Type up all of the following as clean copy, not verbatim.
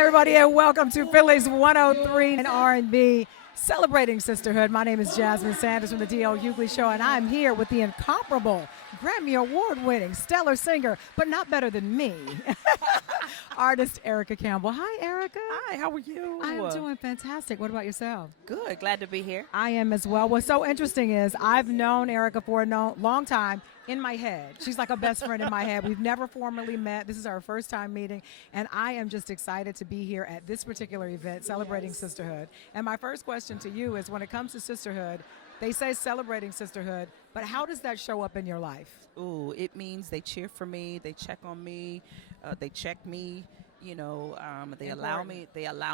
everybody, and welcome to Philly's 103 and R&B, celebrating sisterhood. My name is Jasmine Sanders from the D.L. Hughley Show, and I'm here with the incomparable Grammy Award-winning stellar singer, but not better than me, artist Erica Campbell. Hi, Erica. Hi, how are you? I am doing fantastic. What about yourself? Good. Glad to be here. I am as well. What's so interesting is I've known Erica for a long time in my head. She's like a best friend in my head. We've never formally met. This is our first time meeting, and I am just excited to be here at this particular event celebrating sisterhood. And my first question to you is, when it comes to sisterhood, they say celebrating sisterhood, but how does that show up in your life? Ooh, it means they cheer for me, they check on me, they check me. You know, they allow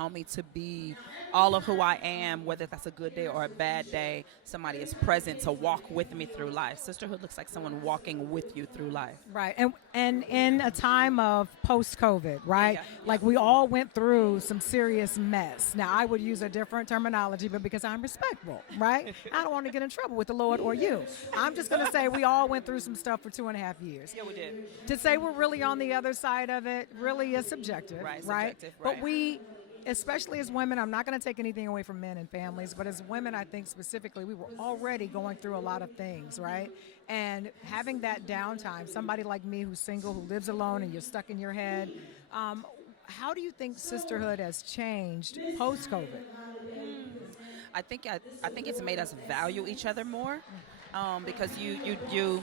me to be all of who I am, whether that's a good day or a bad day. Somebody is present to walk with me through life. Sisterhood looks like someone walking with you through life. Right, and in a time of post-COVID, right? Yeah. Like we all went through some serious mess. Now, I would use a different terminology, but because I'm respectful, right? I don't want to get in trouble with the Lord or you. I'm just going to say we all went through some stuff for 2.5 years. Yeah, we did. To say we're really on the other side of it really is subjective. Right, right? Subjective, but we, especially as women, I'm not going to take anything away from men and families, but as women, I think specifically, we were already going through a lot of things, right? And having that downtime, somebody like me who's single, who lives alone, and you're stuck in your head, how do you think sisterhood has changed post-COVID? I think it's made us value each other more, because you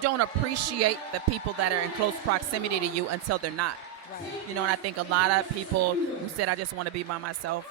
don't appreciate the people that are in close proximity to you until they're not. Right. You know, and I think a lot of people who said, I just want to be by myself,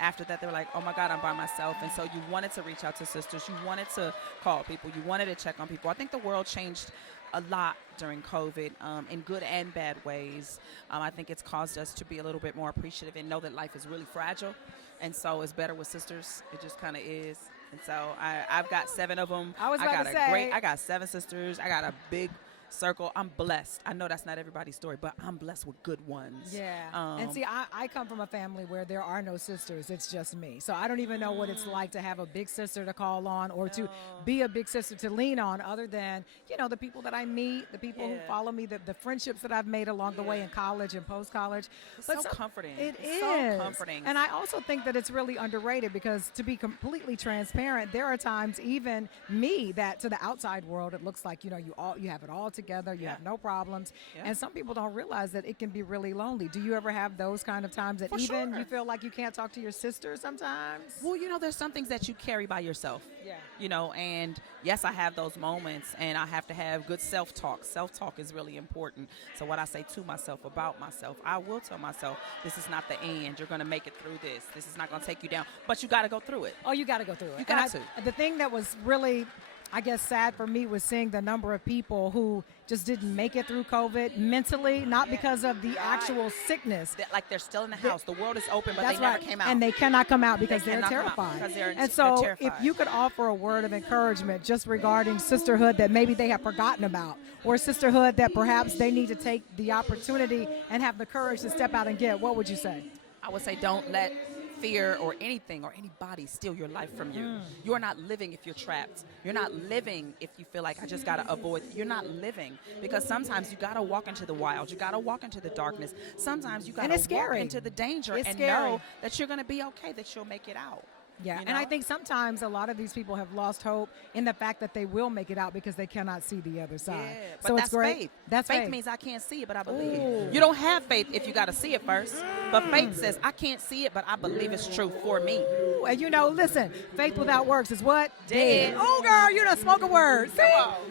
after that they were like, oh my God, I'm by myself. And so you wanted to reach out to sisters. You wanted to call people. You wanted to check on people. I think the world changed a lot during COVID, in good and bad ways. I think it's caused us to be a little bit more appreciative and know that life is really fragile. And so it's better with sisters. It just kind of is. And so I've got 7 of them. I got 7 sisters. I got a big circle. I'm blessed. I know that's not everybody's story, but I'm blessed with good ones. Yeah. And see, I come from a family where there are no sisters. It's just me. So I don't even know what it's like to have a big sister to call on or to be a big sister to lean on, other than, you know, the people that I meet, the people who follow me, the friendships that I've made along the way in college and post-college. It's so comforting. It's so comforting. And I also think that it's really underrated because, to be completely transparent, there are times, even me, that to the outside world, it looks like, you know, you have it all together, you have no problems, and some people don't realize that it can be really lonely. Do you ever have those kind of times that you feel like you can't talk to your sister sometimes? Well, you know, there's some things that you carry by yourself. Yeah. You know, and yes, I have those moments, and I have to have good self-talk. Self-talk is really important. So what I say to myself about myself, I will tell myself, this is not the end. You're going to make it through this. This is not going to take you down, but you got to go through it. Oh, you got to go through it. You got to. The thing that was really, I guess, sad for me was seeing the number of people who just didn't make it through COVID mentally, not because of the actual sickness. Like they're still in the house. The world is open, but they never came out. And they cannot come out because they're terrified. And so if you could offer a word of encouragement just regarding sisterhood that maybe they have forgotten about, or sisterhood that perhaps they need to take the opportunity and have the courage to step out and get, what would you say? I would say don't let fear or anything or anybody steal your life from you. You're not living if you're trapped. You're not living if you feel like I just got to avoid. You're not living, because sometimes you got to walk into the wild. You got to walk into the darkness. Sometimes you got to walk into the danger and know that you're going to be okay, that you'll make it out. Yeah, you know? and I think sometimes a lot of these people have lost hope in the fact that they will make it out because they cannot see the other side. Yeah, but so that's it's great. Faith. That's faith means I can't see it, but I believe it. You don't have faith if you got to see it first. But faith says, I can't see it, but I believe it's true for me. Ooh, and you know, listen, faith without works is what? Dead. Oh, girl, you done spoke a word. See?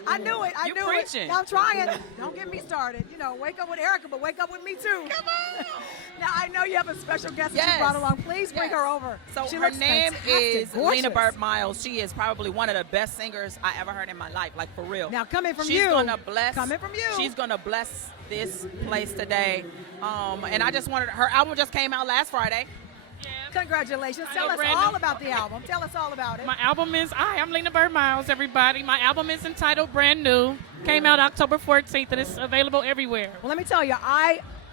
I knew it. I knew it. I'm trying. Don't get me started. You know, wake up with Erica, but wake up with me too. Come on. Now, I know you have a special guest that you brought along. Please bring her over. So she her name is gorgeous. Lena Byrd. She is probably one of the best singers I ever heard in my life, like for real. Now, coming from she's gonna bless. Coming from you. She's going to bless this place today. And I just wanted, her album just came out last Friday. Yeah. Congratulations. Tell us all about the album. Tell us all about it. My album is, I'm Lena Byrd Miles, everybody. My album is entitled Brand New. Came out October 14th, and it's available everywhere. Well, let me tell you,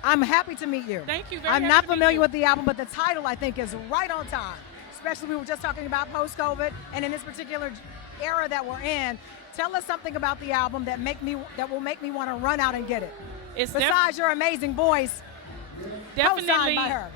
I'm happy to meet you. Thank you very much. I'm not familiar with the album, but the title, I think, is right on time. Especially, we were just talking about post-COVID, and in this particular era that we're in. Tell us something about the album that will make me want to run out and get it. Besides your amazing voice, Definitely. by her.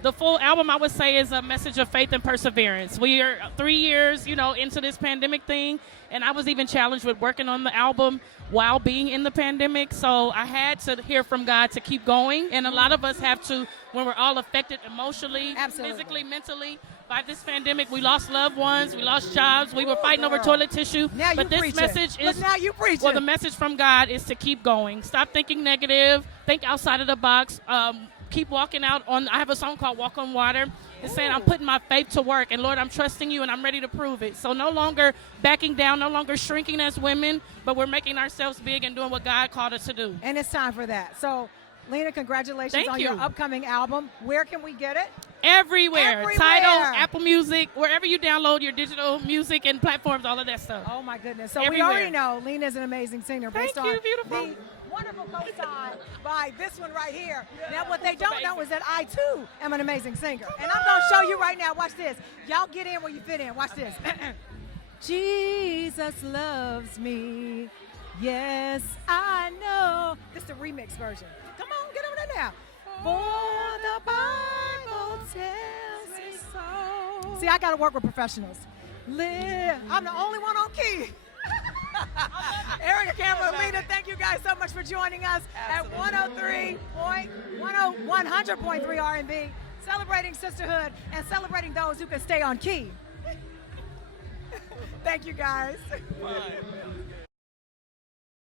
The full album, I would say, is a message of faith and perseverance. We are 3 years, into this pandemic thing, and I was even challenged with working on the album while being in the pandemic. So I had to hear from God to keep going, and a lot of us have to when we're all affected emotionally, Absolutely. physically, mentally. By this pandemic, we lost loved ones, we lost jobs, we were fighting over toilet tissue. Now but you this preaching. message is Look, now you preaching. well, the message from God is to keep going. Stop thinking negative. Think outside of the box. Keep walking out on. I have a song called "Walk on Water." It's saying I'm putting my faith to work, and Lord, I'm trusting you, and I'm ready to prove it. So no longer backing down, no longer shrinking as women, but we're making ourselves big and doing what God called us to do. And it's time for that. So, Lena, congratulations Thank on you. your upcoming album. Where can we get it? Everywhere. Everywhere. Tidal, Apple Music, wherever you download your digital music and platforms, all of that stuff. Oh my goodness. So Everywhere. we already know Lena is an amazing singer Thank based you, on beautiful. the wonderful co-sign by this one right here. Now what they don't know amazing. is that I too am an amazing singer. And I'm going to show you right now. Watch this. Y'all get in where you fit in. Watch this. Jesus loves me. Yes, I know. This is the remix version. Come on, get over there now. For the Bible tells me so. See, I got to work with professionals. I'm the only one on key. Erica, Campbell, Lena, thank you guys so much for joining us at 100.3 R&B, celebrating sisterhood and celebrating those who can stay on key. Thank you guys. Fine.